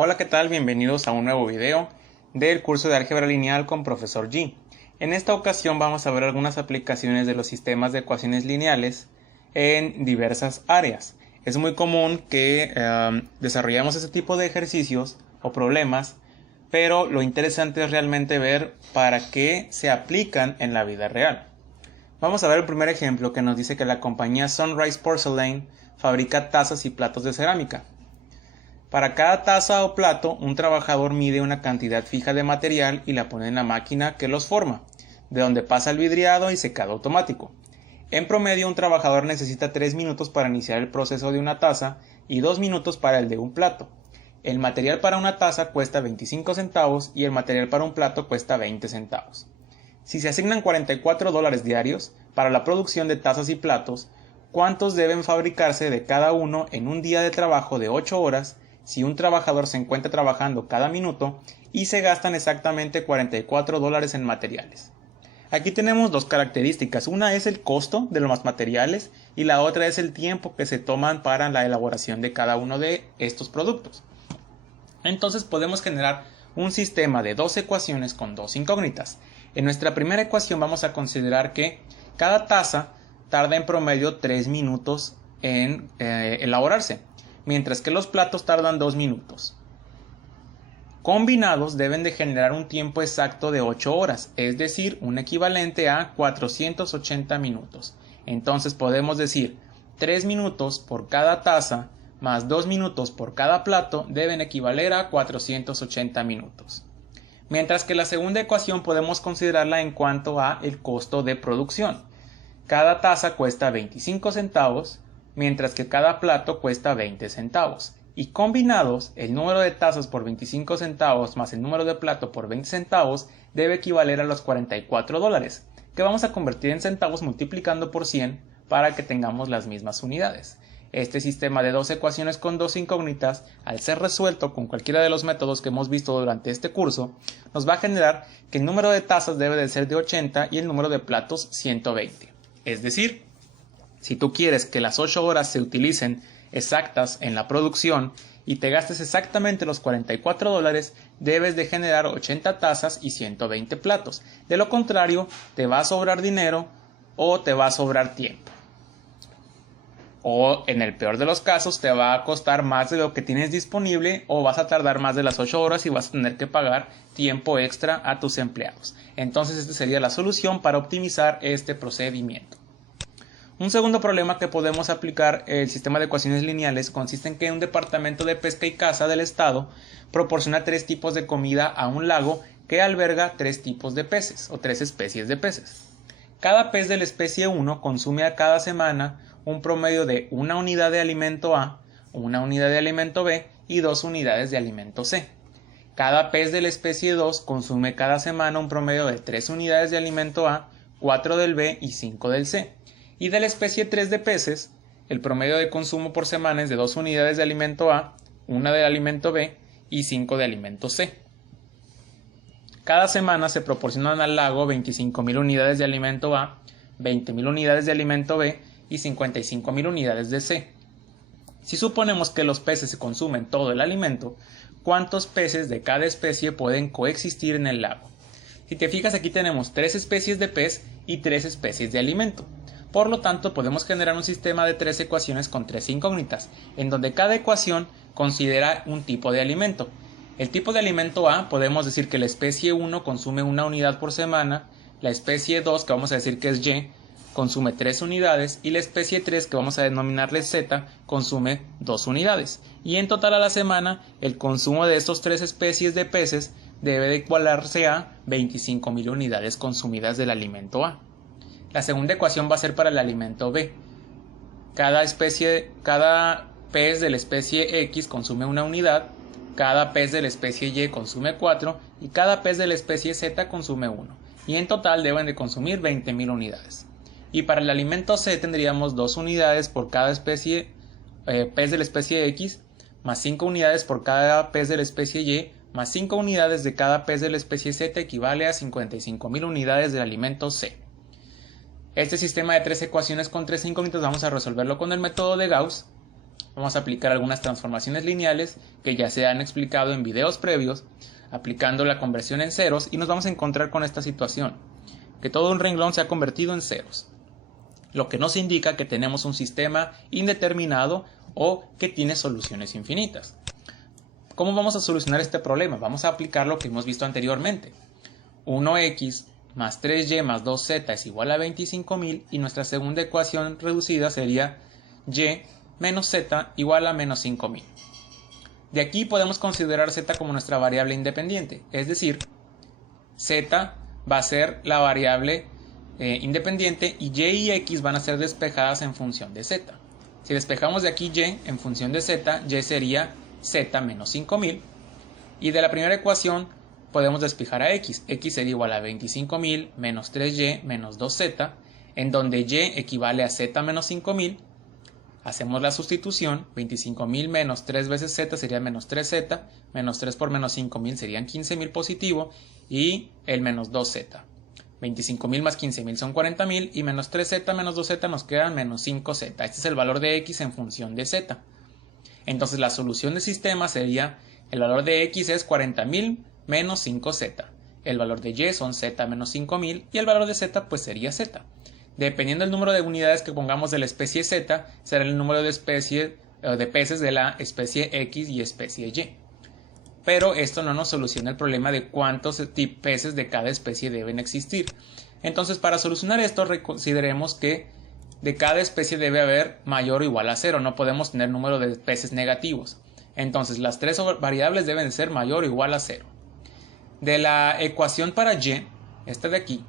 Hola, ¿qué tal? Bienvenidos a un nuevo video del curso de álgebra lineal con Profesor G. En esta ocasión vamos a ver algunas aplicaciones de los sistemas de ecuaciones lineales en diversas áreas. Es muy común que desarrollemos este tipo de ejercicios o problemas, pero lo interesante es realmente ver para qué se aplican en la vida real. Vamos a ver el primer ejemplo que nos dice que la compañía Sunrise Porcelain fabrica tazas y platos de cerámica. Para cada taza o plato, un trabajador mide una cantidad fija de material y la pone en la máquina que los forma, de donde pasa el vidriado y secado automático. En promedio, un trabajador necesita 3 minutos para iniciar el proceso de una taza y 2 minutos para el de un plato. El material para una taza cuesta 25 centavos y el material para un plato cuesta 20 centavos. Si se asignan $44 diarios para la producción de tazas y platos, ¿cuántos deben fabricarse de cada uno en un día de trabajo de 8 horas si un trabajador se encuentra trabajando cada minuto y se gastan exactamente $44 en materiales? Aquí tenemos dos características. Una es el costo de los materiales y la otra es el tiempo que se toman para la elaboración de cada uno de estos productos. Entonces podemos generar un sistema de dos ecuaciones con dos incógnitas. En nuestra primera ecuación vamos a considerar que cada taza tarda en promedio 3 minutos en elaborarse, mientras que los platos tardan 2 minutos. Combinados deben de generar un tiempo exacto de 8 horas, es decir, un equivalente a 480 minutos. Entonces podemos decir 3 minutos por cada taza más 2 minutos por cada plato deben equivaler a 480 minutos. Mientras que la segunda ecuación podemos considerarla en cuanto a el costo de producción. Cada taza cuesta 25 centavos, mientras que cada plato cuesta 20 centavos. Y combinados, el número de tazas por 25 centavos más el número de plato por 20 centavos debe equivaler a los $44, que vamos a convertir en centavos multiplicando por 100 para que tengamos las mismas unidades. Este sistema de dos ecuaciones con dos incógnitas, al ser resuelto con cualquiera de los métodos que hemos visto durante este curso, nos va a generar que el número de tazas debe de ser de 80 y el número de platos 120. Es decir, si tú quieres que las 8 horas se utilicen exactas en la producción y te gastes exactamente los $44, debes de generar 80 tazas y 120 platos. De lo contrario, te va a sobrar dinero o te va a sobrar tiempo. O en el peor de los casos te va a costar más de lo que tienes disponible o vas a tardar más de las 8 horas y vas a tener que pagar tiempo extra a tus empleados. Entonces esta sería la solución para optimizar este procedimiento. Un segundo problema que podemos aplicar el sistema de ecuaciones lineales consiste en que un departamento de pesca y caza del estado proporciona 3 tipos de comida a un lago que alberga 3 tipos de peces o 3 especies de peces. Cada pez de la especie 1 consume a cada semana un promedio de una unidad de alimento A, una unidad de alimento B y 2 unidades de alimento C. Cada pez de la especie 2 consume cada semana un promedio de 3 unidades de alimento A, 4 del B y 5 del C. Y de la especie 3 de peces, el promedio de consumo por semana es de 2 unidades de alimento A, 1 de alimento B y 5 de alimento C. Cada semana se proporcionan al lago 25.000 unidades de alimento A, 20.000 unidades de alimento B y 55.000 unidades de C. Si suponemos que los peces se consumen todo el alimento, ¿cuántos peces de cada especie pueden coexistir en el lago? Si te fijas, aquí tenemos 3 especies de pez y 3 especies de alimento. Por lo tanto, podemos generar un sistema de 3 ecuaciones con 3 incógnitas, en donde cada ecuación considera un tipo de alimento. El tipo de alimento A, podemos decir que la especie 1 consume 1 unidad por semana, la especie 2, que vamos a decir que es Y, consume 3 unidades y la especie 3, que vamos a denominarle Z, consume 2 unidades. Y en total a la semana, el consumo de estos 3 especies de peces debe de igualarse a 25.000 unidades consumidas del alimento A. La segunda ecuación va a ser para el alimento B. Cada pez de la especie X consume 1 unidad, cada pez de la especie Y consume 4 y cada pez de la especie Z consume 1. Y en total deben de consumir 20.000 unidades. Y para el alimento C tendríamos 2 unidades por cada pez de la especie X, más 5 unidades por cada pez de la especie Y, más 5 unidades de cada pez de la especie Z equivale a 55.000 unidades del alimento C. Este sistema de 3 ecuaciones con 3 incógnitas vamos a resolverlo con el método de Gauss, Vamos a aplicar algunas transformaciones lineales que ya se han explicado en videos previos, aplicando la conversión en ceros, y nos vamos a encontrar con esta situación, que todo un renglón se ha convertido en ceros, lo que nos indica que tenemos un sistema indeterminado o que tiene soluciones infinitas. ¿Cómo vamos a solucionar este problema? Vamos a aplicar lo que hemos visto anteriormente. 1x más 3y más 2z es igual a 25.000 y nuestra segunda ecuación reducida sería y menos z igual a menos 5.000. De aquí podemos considerar z como nuestra variable independiente, es decir, z va a ser la variable independiente y y x van a ser despejadas en función de z. Si despejamos de aquí y en función de z, y sería z menos 5.000, y de la primera ecuación podemos despejar a x. X sería igual a 25.000 menos 3y menos 2z, en donde y equivale a z menos 5.000. Hacemos la sustitución, 25.000 menos 3 veces z sería menos 3z, menos 3 por menos 5.000 serían 15.000 positivo, y el menos 2z. 25.000 más 15.000 son 40.000, y menos 3z menos 2z nos quedan menos 5z. Este es el valor de x en función de z. Entonces la solución del sistema sería, el valor de x es 40.000 menos 5z. El valor de y son z menos 5.000 y el valor de z pues sería z. Dependiendo del número de unidades que pongamos de la especie z, será el número de peces de la especie x y especie y. Pero esto no nos soluciona el problema de cuántos peces de cada especie deben existir. Entonces, para solucionar esto, consideremos que de cada especie debe haber mayor o igual a 0. No podemos tener número de peces negativos. Entonces, las tres variables deben ser mayor o igual a 0. De la ecuación para y, esta de aquí,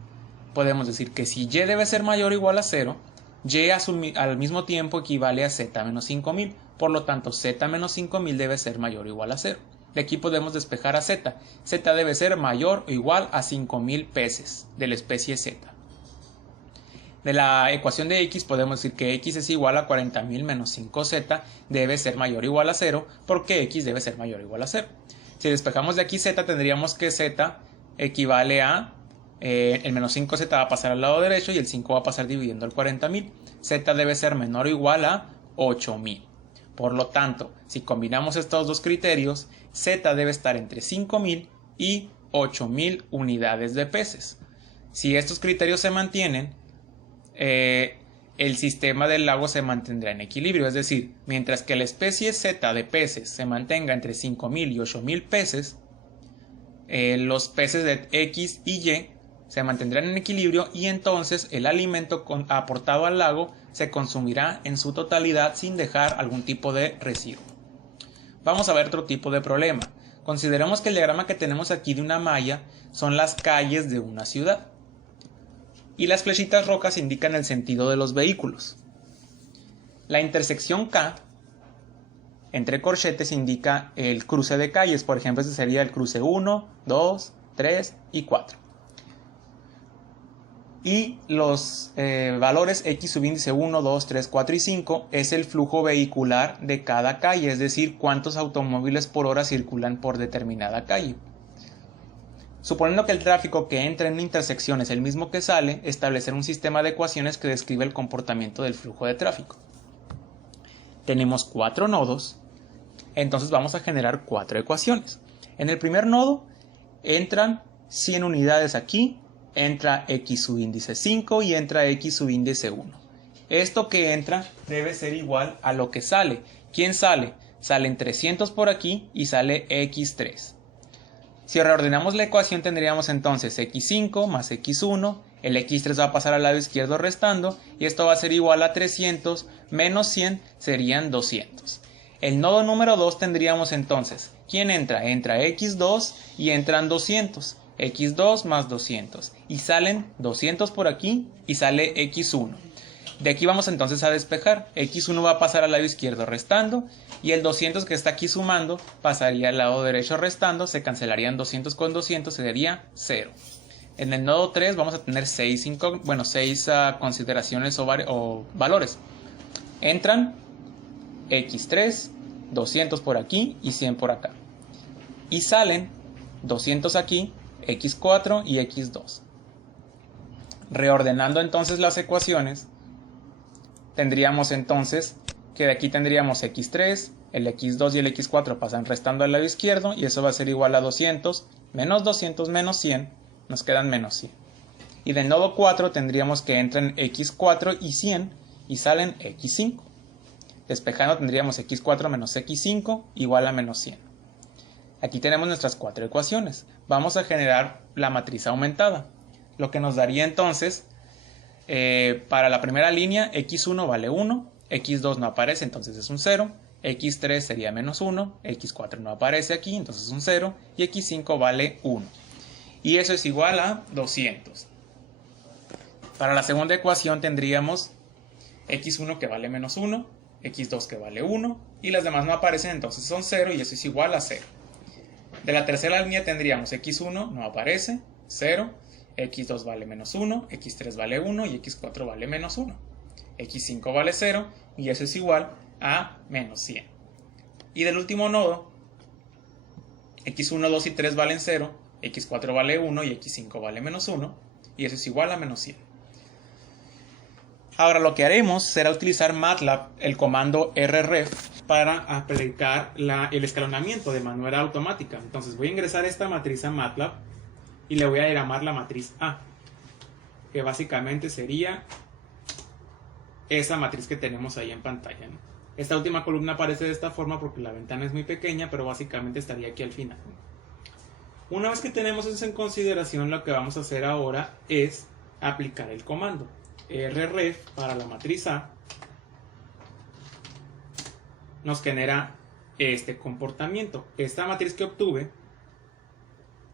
podemos decir que si y debe ser mayor o igual a 0, y al mismo tiempo equivale a z menos 5.000. Por lo tanto, z menos 5.000 debe ser mayor o igual a 0. De aquí podemos despejar a z. Z debe ser mayor o igual a 5.000 peces de la especie z. De la ecuación de x podemos decir que x es igual a 40.000 menos 5z debe ser mayor o igual a 0 porque x debe ser mayor o igual a 0. Si despejamos de aquí z tendríamos que z equivale a el menos 5z va a pasar al lado derecho y el 5 va a pasar dividiendo el 40.000. Z debe ser menor o igual a 8.000. Por lo tanto, si combinamos estos dos criterios, z debe estar entre 5.000 y 8.000 unidades de peces. Si estos criterios se mantienen, el sistema del lago se mantendrá en equilibrio, es decir, mientras que la especie z de peces se mantenga entre 5.000 y 8.000 peces, los peces de x y y se mantendrán en equilibrio y entonces el alimento aportado al lago se consumirá en su totalidad sin dejar algún tipo de residuo. Vamos a ver otro tipo de problema. Consideremos que el diagrama que tenemos aquí de una malla son las calles de una ciudad y las flechitas rojas indican el sentido de los vehículos. La intersección K entre corchetes indica el cruce de calles, por ejemplo este sería el cruce 1, 2, 3 y 4. Y los valores x subíndice 1, 2, 3, 4 y 5 es el flujo vehicular de cada calle, es decir, cuántos automóviles por hora circulan por determinada calle. Suponiendo que el tráfico que entra en una intersección es el mismo que sale, establecer un sistema de ecuaciones que describe el comportamiento del flujo de tráfico. Tenemos 4 nodos, entonces vamos a generar 4 ecuaciones. En el primer nodo entran 100 unidades aquí, entra x subíndice 5 y entra x subíndice 1. Esto que entra debe ser igual a lo que sale. ¿Quién sale? Salen 300 por aquí y sale x3. Si reordenamos la ecuación tendríamos entonces x5 más x1, el x3 va a pasar al lado izquierdo restando y esto va a ser igual a 300 menos 100 serían 200. El nodo número 2 tendríamos entonces, ¿quién entra? Entra x2 y entran 200. x2 más 200 y salen 200 por aquí y sale x1. De aquí vamos entonces a despejar. x1 va a pasar al lado izquierdo restando y el 200 que está aquí sumando pasaría al lado derecho restando, se cancelarían 200 con 200, sería 0. En el nodo 3 vamos a tener 6 consideraciones o valores. Entran x3, 200 por aquí y 100 por acá. Y salen 200 aquí, x4 y x2. Reordenando entonces las ecuaciones, tendríamos entonces que de aquí tendríamos x3, el x2 y el x4 pasan restando al lado izquierdo y eso va a ser igual a 200 menos 100, nos quedan menos 100. Y del nodo 4 tendríamos que entran x4 y 100 y salen x5. Despejando tendríamos x4 menos x5 igual a menos 100. Aquí tenemos nuestras cuatro ecuaciones. Vamos a generar la matriz aumentada, lo que nos daría entonces, para la primera línea, x1 vale 1, x2 no aparece, entonces es un 0, x3 sería menos 1, x4 no aparece aquí, entonces es un 0, y x5 vale 1. Y eso es igual a 200. Para la segunda ecuación tendríamos x1 que vale menos 1, x2 que vale 1, y las demás no aparecen, entonces son 0, y eso es igual a 0. De la tercera línea tendríamos x1 no aparece, 0, x2 vale menos 1, x3 vale 1 y x4 vale menos 1. x5 vale 0 y eso es igual a menos 100. Y del último nodo, x1, 2 y 3 valen 0, x4 vale 1 y x5 vale menos 1 y eso es igual a menos 100. Ahora lo que haremos será utilizar MATLAB, el comando rref, para aplicar el escalonamiento de manera automática. Entonces voy a ingresar esta matriz a MATLAB y le voy a llamar la matriz A, que básicamente sería esa matriz que tenemos ahí en pantalla, ¿no? Esta última columna aparece de esta forma porque la ventana es muy pequeña, pero básicamente estaría aquí al final. Una vez que tenemos eso en consideración, lo que vamos a hacer ahora es aplicar el comando rref para la matriz A. Nos genera este comportamiento. Esta matriz que obtuve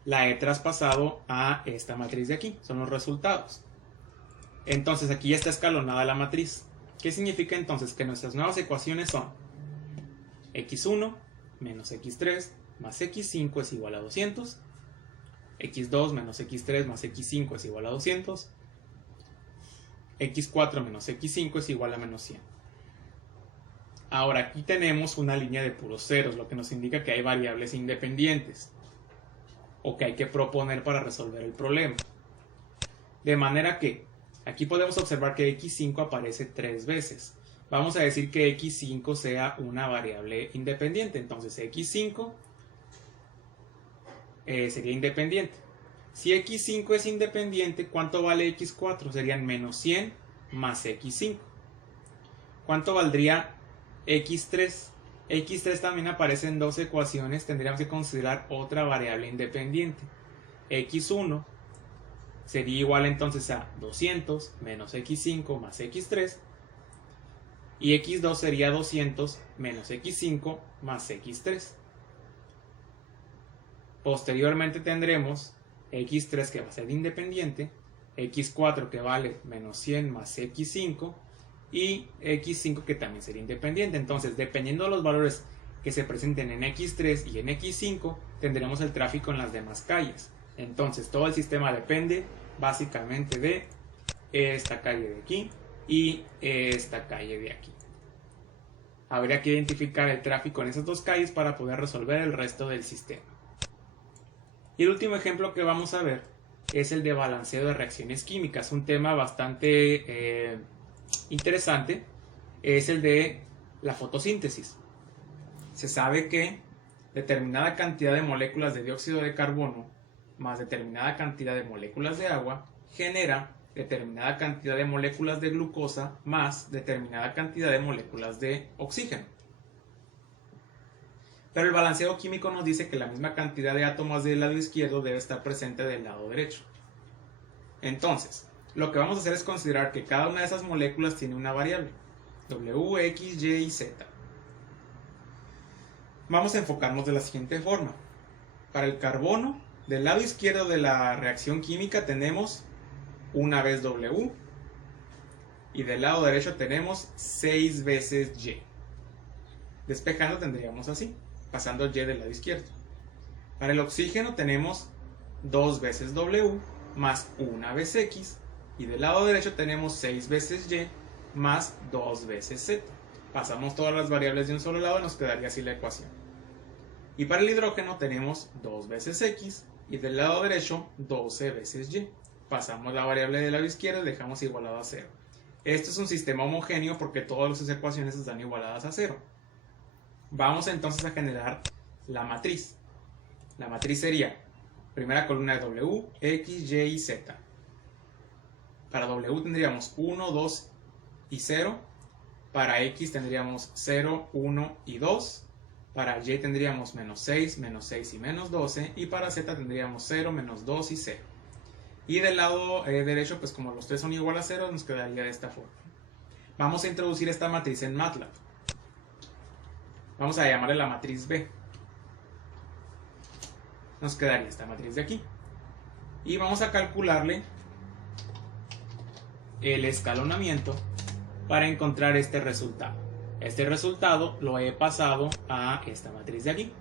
la he traspasado a esta matriz de aquí. Son los resultados. Entonces aquí ya está escalonada la matriz. ¿Qué significa entonces? Que nuestras nuevas ecuaciones son x1 menos x3 más x5 es igual a 200. x2 menos x3 más x5 es igual a 200. x4 menos x5 es igual a menos 100. Ahora aquí tenemos una línea de puros ceros, lo que nos indica que hay variables independientes o que hay que proponer para resolver el problema. De manera que aquí podemos observar que x5 aparece 3 veces. Vamos a decir que x5 sea una variable independiente, entonces x5 sería independiente. Si x5 es independiente, ¿cuánto vale x4? Serían menos 100 más x5. ¿Cuánto valdría x3? x3 también aparece en dos ecuaciones, tendríamos que considerar otra variable independiente. x1 sería igual entonces a 200 menos x5 más x3. Y x2 sería 200 menos x5 más x3. Posteriormente tendremos x3 que va a ser independiente, x4 que vale menos 100 más x5 y x5 que también sería independiente. Entonces, dependiendo de los valores que se presenten en x3 y en x5, tendremos el tráfico en las demás calles. Entonces, todo el sistema depende básicamente de esta calle de aquí y esta calle de aquí. Habría que identificar el tráfico en esas dos calles para poder resolver el resto del sistema. Y el último ejemplo que vamos a ver es el de balanceo de reacciones químicas. Un tema bastante interesante es el de la fotosíntesis. Se sabe que determinada cantidad de moléculas de dióxido de carbono más determinada cantidad de moléculas de agua genera determinada cantidad de moléculas de glucosa más determinada cantidad de moléculas de oxígeno. Pero el balanceo químico nos dice que la misma cantidad de átomos del lado izquierdo debe estar presente del lado derecho. Entonces, lo que vamos a hacer es considerar que cada una de esas moléculas tiene una variable, W, X, Y y Z. Vamos a enfocarnos de la siguiente forma. Para el carbono, del lado izquierdo de la reacción química tenemos una vez W y del lado derecho tenemos 6 veces Y. Despejando tendríamos así, pasando el Y del lado izquierdo. Para el oxígeno tenemos 2 veces W más 1 vez X y del lado derecho tenemos 6 veces Y más 2 veces Z. Pasamos todas las variables de un solo lado y nos quedaría así la ecuación. Y para el hidrógeno tenemos 2 veces X y del lado derecho 12 veces Y. Pasamos la variable del lado izquierdo y dejamos igualado a 0. Esto es un sistema homogéneo porque todas sus ecuaciones están igualadas a 0. Vamos entonces a generar la matriz. La matriz sería, primera columna de W, X, Y y Z. Para W tendríamos 1, 2 y 0. Para X tendríamos 0, 1 y 2. Para Y tendríamos menos 6 y menos 12. Y para Z tendríamos 0, menos 2 y 0. Y del lado derecho, pues como los tres son igual a 0, nos quedaría de esta forma. Vamos a introducir esta matriz en MATLAB. Vamos a llamarle la matriz B. Nos quedaría esta matriz de aquí. Y vamos a calcularle el escalonamiento para encontrar este resultado. Este resultado lo he pasado a esta matriz de aquí.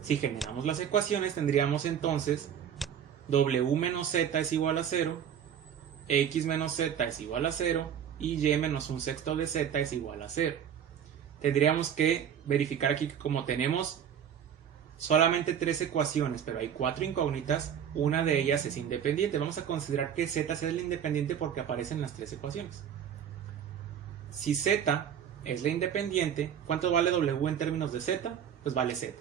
Si generamos las ecuaciones, tendríamos entonces W menos Z es igual a 0, X menos Z es igual a 0 y Y menos un sexto de Z es igual a 0. Tendríamos que verificar aquí que como tenemos solamente 3 ecuaciones, pero hay 4 incógnitas, una de ellas es independiente. Vamos a considerar que Z es la independiente porque aparecen las 3 ecuaciones. Si Z es la independiente, ¿cuánto vale W en términos de Z? Pues vale Z.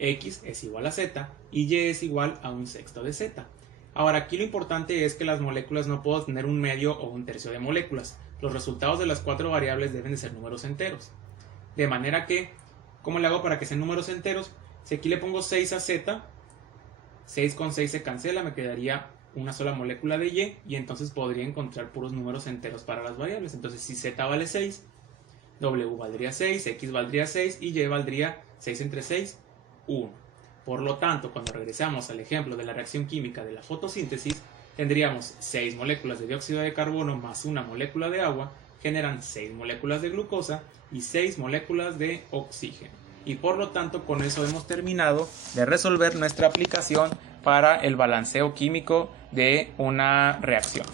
X es igual a Z y Y es igual a un sexto de Z. Ahora aquí lo importante es que las moléculas no puedo tener un medio o un tercio de moléculas. Los resultados de las 4 variables deben de ser números enteros. De manera que, ¿cómo le hago para que sean números enteros? Si aquí le pongo 6 a Z, 6 con 6 se cancela, me quedaría una sola molécula de Y y entonces podría encontrar puros números enteros para las variables. Entonces si Z vale 6, W valdría 6, X valdría 6 y Y valdría 6 entre 6, 1. Por lo tanto, cuando regresamos al ejemplo de la reacción química de la fotosíntesis, tendríamos 6 moléculas de dióxido de carbono más una molécula de agua, generan 6 moléculas de glucosa y 6 moléculas de oxígeno. Y por lo tanto, con eso hemos terminado de resolver nuestra aplicación para el balanceo químico de una reacción.